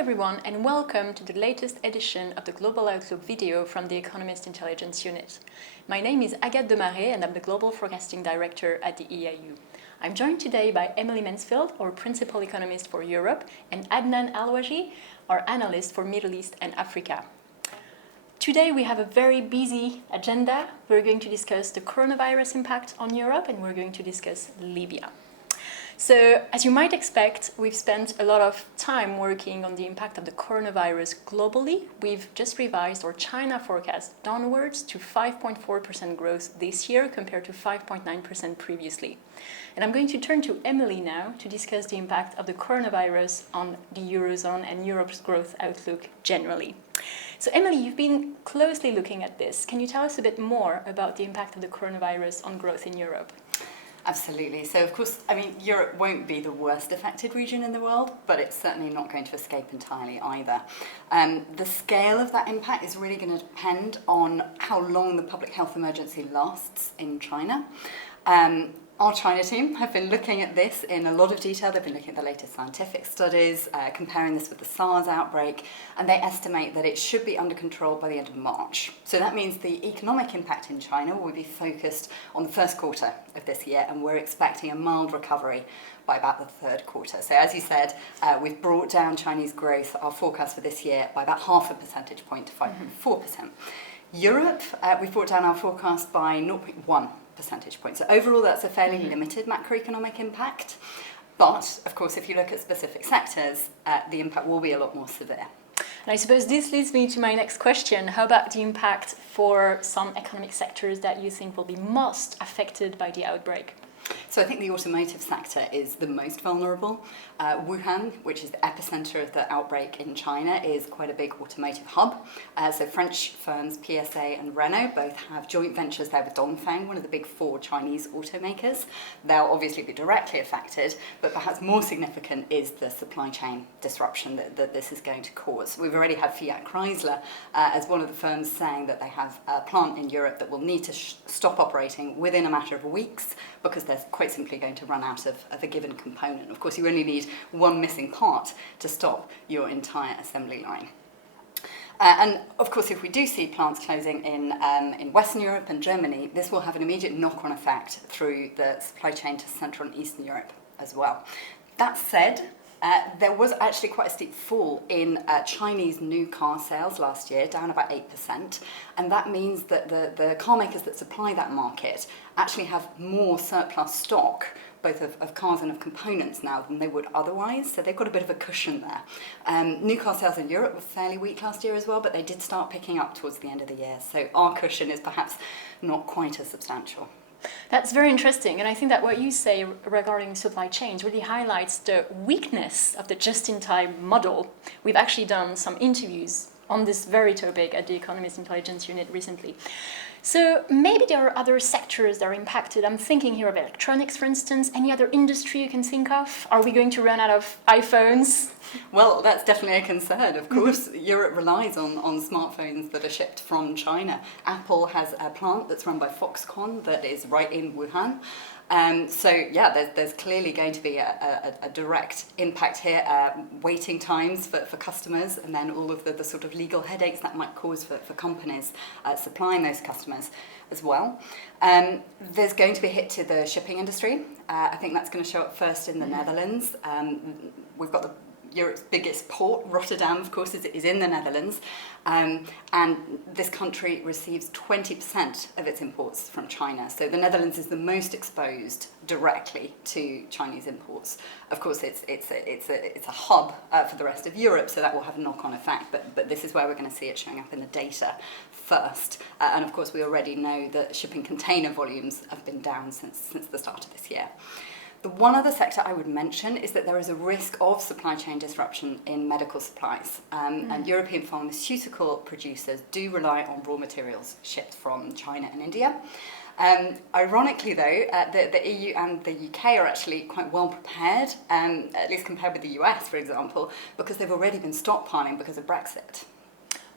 everyone, and welcome to the latest edition of the Global Outlook video from the Economist Intelligence Unit. My name is Agathe Demarais and I'm the Global Forecasting Director at the EIU. I'm joined today by Emily Mansfield, our Principal Economist for Europe, and Adnane Allouaji, our Analyst for Middle East and Africa. Today we have a very busy agenda. We're going to discuss the coronavirus impact on Europe and we're going to discuss Libya. So, as you might expect, we've spent a lot of time working on the impact of the coronavirus globally. We've just revised our China forecast downwards to 5.4% growth this year compared to 5.9% previously. And I'm going to turn to Emily now to discuss the impact of the coronavirus on the Eurozone and Europe's growth outlook generally. So, Emily, you've been closely looking at this. Can you tell us a bit more about the impact of the coronavirus on growth in Europe? Absolutely. So, of course, Europe won't be the worst affected region in the world, but it's certainly not going to escape entirely either. The scale of that impact is really going to depend on how long the public health emergency lasts in China. Our China team have been looking at this in a lot of detail. They've been looking at the latest scientific studies, comparing this with the SARS outbreak, and they estimate that it should be under control by the end of March. So that means the economic impact in China will be focused on the first quarter of this year, and we're expecting a mild recovery by about the third quarter. So as you said, we've brought down Chinese growth, our forecast for this year, by about half a percentage point to 5.4%. Europe, we've brought down our forecast by 0.1 percentage point. So overall, that's a fairly limited macroeconomic impact. But, of course, if you look at specific sectors, the impact will be a lot more severe. And I suppose this leads me to my next question. How about the impact for some economic sectors that you think will be most affected by the outbreak? So I think the automotive sector is the most vulnerable. Wuhan, which is the epicenter of the outbreak in China, is quite a big automotive hub. So French firms PSA and Renault both have joint ventures there with Dongfeng, one of the big four Chinese automakers. They'll obviously be directly affected, but perhaps more significant is the supply chain disruption that this is going to cause. We've already had Fiat Chrysler as one of the firms saying that they have a plant in Europe that will need to stop operating within a matter of weeks because they're quite simply going to run out of a given component. Of course, you only need one missing part to stop your entire assembly line. And of course, if we do see plants closing in Western Europe and Germany, this will have an immediate knock-on effect through the supply chain to Central and Eastern Europe as well. That said, there was actually quite a steep fall in Chinese new car sales last year, down about 8%. And that means that the car makers that supply that market actually have more surplus stock, both of cars and of components now, than they would otherwise. So they've got a bit of a cushion there. New car sales in Europe were fairly weak last year as well, but they did start picking up towards the end of the year. So our cushion is perhaps not quite as substantial. That's very interesting, and I think that what you say regarding supply chains really highlights the weakness of the just-in-time model. We've actually done some interviews on this very topic at the Economist Intelligence Unit recently. So maybe there are other sectors that are impacted. I'm thinking here of electronics, for instance. Any other industry you can think of? Are we going to run out of iPhones? Well, that's definitely a concern, of course. Europe relies on smartphones that are shipped from China. Apple has a plant that's run by Foxconn that is right in Wuhan. So, yeah, there's clearly going to be a direct impact here, waiting times for customers, and then all of the sort of legal headaches that might cause for companies supplying those customers as well. There's going to be a hit to the shipping industry. I think that's going to show up first in the Netherlands. We've got Europe's biggest port, Rotterdam, of course, is in the Netherlands, and this country receives 20% of its imports from China. So the Netherlands is the most exposed directly to Chinese imports. Of course, it's a hub for the rest of Europe, so that will have a knock-on effect. But this is where we're going to see it showing up in the data first. And of course, we already know that shipping container volumes have been down since the start of this year. The one other sector I would mention is that there is a risk of supply chain disruption in medical supplies. And European pharmaceutical producers do rely on raw materials shipped from China and India. Ironically, though, the EU and the UK are actually quite well prepared, at least compared with the US, for example, because they've already been stockpiling because of Brexit.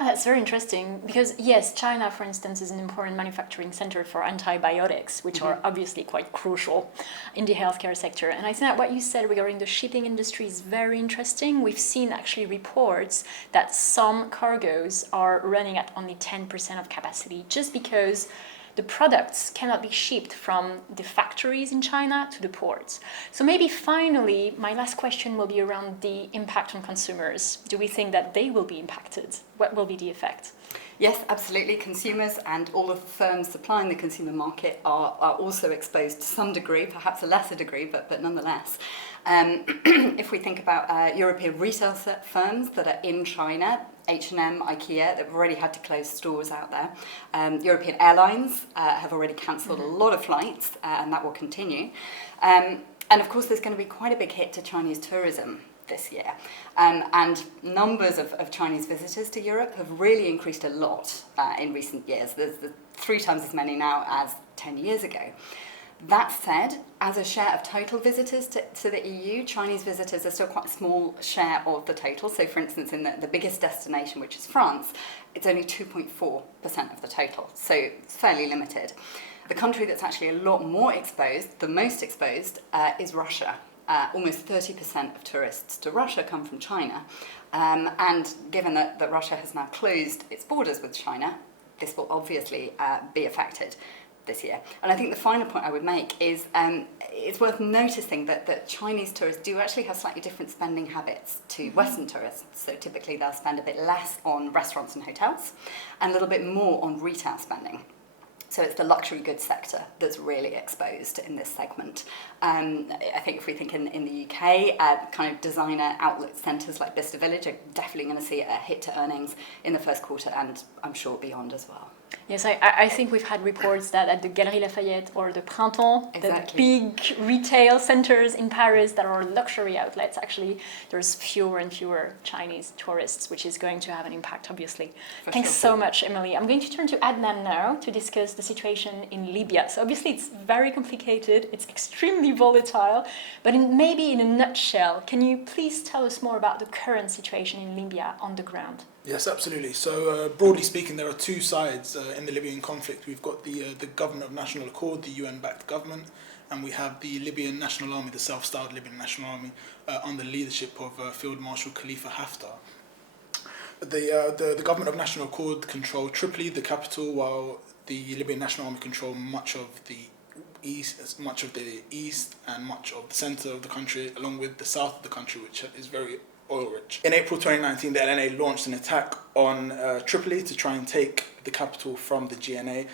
Oh, that's very interesting because, yes, China, for instance, is an important manufacturing center for antibiotics, which are obviously quite crucial in the healthcare sector. And I think that what you said regarding the shipping industry is very interesting. We've seen actually reports that some cargoes are running at only 10% of capacity just because the products cannot be shipped from the factories in China to the ports. So maybe finally, my last question will be around the impact on consumers. Do we think that they will be impacted? What will be the effect? Yes, absolutely. Consumers and all of the firms supplying the consumer market are also exposed to some degree, perhaps a lesser degree, but nonetheless. If we think about European retail firms that are in China, H&M, IKEA, they've already had to close stores out there. European airlines have already cancelled a lot of flights, and that will continue. And of course, there's going to be quite a big hit to Chinese tourism this year. And numbers of Chinese visitors to Europe have really increased a lot in recent years. There's 3 times as many now as 10 years ago. That said, as a share of total visitors to the EU, Chinese visitors are still quite a small share of the total. So for instance, in the biggest destination, which is France, it's only 2.4% of the total. So it's fairly limited. The country that's actually a lot more exposed, the most exposed, is Russia. Almost 30% of tourists to Russia come from China. And given that Russia has now closed its borders with China, this will obviously be affected this year. And I think the final point I would make is it's worth noticing that Chinese tourists do actually have slightly different spending habits to Western tourists. So typically they'll spend a bit less on restaurants and hotels and a little bit more on retail spending. So it's the luxury goods sector that's really exposed in this segment. I think if we think in the UK, kind of designer outlet centres like Bicester Village are definitely going to see a hit to earnings in the first quarter and I'm sure beyond as well. Yes, I think we've had reports that at the Galeries Lafayette or the Printemps, the big retail centers in Paris that are luxury outlets, actually, there's fewer and fewer Chinese tourists, which is going to have an impact, obviously. Thanks so much, Emily. I'm going to turn to Adnane now to discuss the situation in Libya. So obviously it's very complicated, it's extremely volatile, but maybe in a nutshell, can you please tell us more about the current situation in Libya on the ground? Yes, absolutely. So broadly speaking, there are 2 sides in the Libyan conflict. We've got the Government of National Accord, the UN-backed government, and we have the Libyan National Army, the self-styled Libyan National Army, under the leadership of Field Marshal Khalifa Haftar. The Government of National Accord control Tripoli, the capital, while the Libyan National Army control much of the east and much of the centre of the country, along with the south of the country, which is very oil-rich. In April 2019, the LNA launched an attack on Tripoli to try and take the capital from the GNA.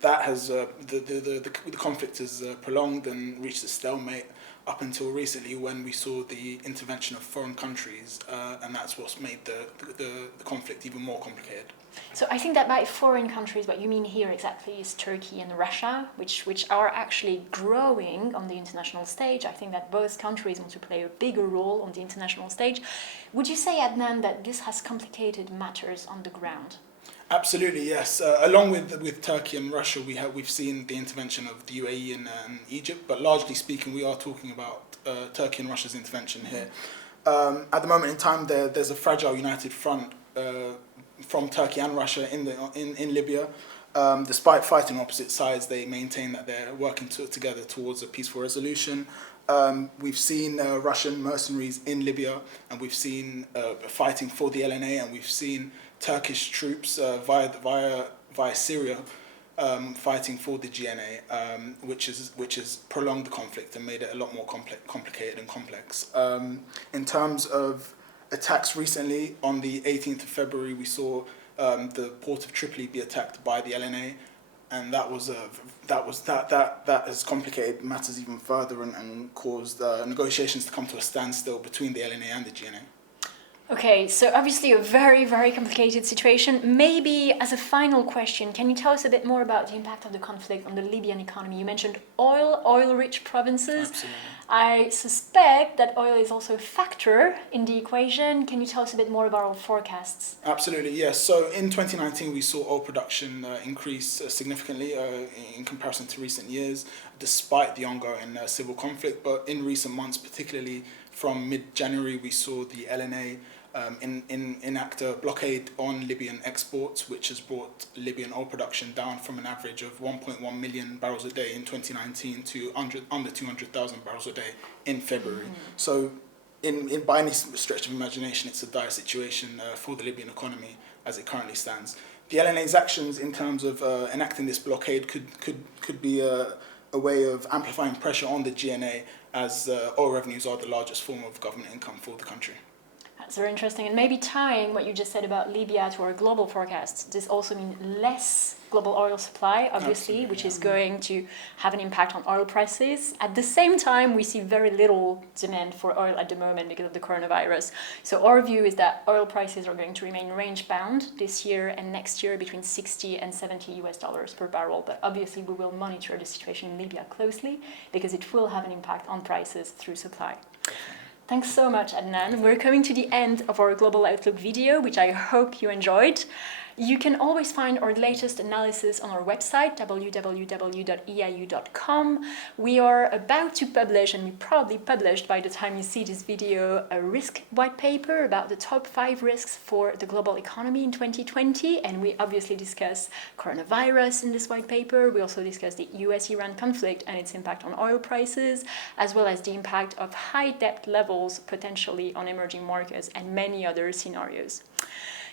That has the conflict has prolonged and reached a stalemate up until recently, when we saw the intervention of foreign countries, and that's what's made the conflict even more complicated. So I think that by foreign countries, what you mean here exactly is Turkey and Russia, which are actually growing on the international stage. I think that both countries want to play a bigger role on the international stage. Would you say, Adnane, that this has complicated matters on the ground? Absolutely, yes. Along with Turkey and Russia, we've seen the intervention of the UAE and Egypt, but largely speaking, we are talking about Turkey and Russia's intervention here. At the moment in time, there's a fragile united front from Turkey and Russia in Libya. Despite fighting opposite sides, they maintain that they're working together towards a peaceful resolution. We've seen Russian mercenaries in Libya, and we've seen fighting for the LNA, and we've seen Turkish troops via Syria fighting for the GNA, which has prolonged the conflict and made it a lot more complicated and complex. In terms of attacks recently, on the 18th of February, we saw the port of Tripoli be attacked by the LNA, and that has complicated matters even further and caused negotiations to come to a standstill between the LNA and the GNA. Okay, so obviously a very, very complicated situation. Maybe as a final question, can you tell us a bit more about the impact of the conflict on the Libyan economy? You mentioned oil-rich provinces. Absolutely. I suspect that oil is also a factor in the equation. Can you tell us a bit more about our forecasts? Absolutely, yes. So in 2019, we saw oil production increase significantly in comparison to recent years, despite the ongoing civil conflict. But in recent months, particularly from mid-January, we saw the LNA enact a blockade on Libyan exports, which has brought Libyan oil production down from an average of 1.1 million barrels a day in 2019 to under 200,000 barrels a day in February. So by any stretch of imagination, it's a dire situation for the Libyan economy as it currently stands. The LNA's actions in terms of enacting this blockade could be a way of amplifying pressure on the GNA, as oil revenues are the largest form of government income for the country. That's very interesting. And maybe tying what you just said about Libya to our global forecasts, this also means less global oil supply, obviously, which is going to have an impact on oil prices. At the same time, we see very little demand for oil at the moment because of the coronavirus. So our view is that oil prices are going to remain range-bound this year and next year between 60 and 70 US dollars per barrel. But obviously, we will monitor the situation in Libya closely because it will have an impact on prices through supply. Thanks so much, Adnane. We're coming to the end of our Global Outlook video, which I hope you enjoyed. You can always find our latest analysis on our website, www.eiu.com. We are about to publish, and we probably published by the time you see this video, a risk white paper about the top 5 risks for the global economy in 2020. And we obviously discuss coronavirus in this white paper. We also discuss the US-Iran conflict and its impact on oil prices, as well as the impact of high debt levels potentially on emerging markets and many other scenarios.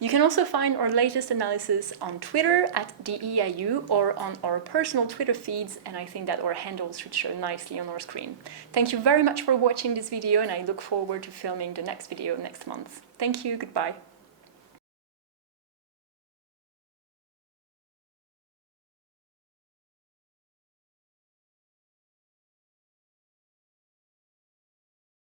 You can also find our latest analysis on Twitter at the EIU or on our personal Twitter feeds, and I think that our handles should show nicely on our screen. Thank you very much for watching this video, and I look forward to filming the next video next month. Thank you, goodbye.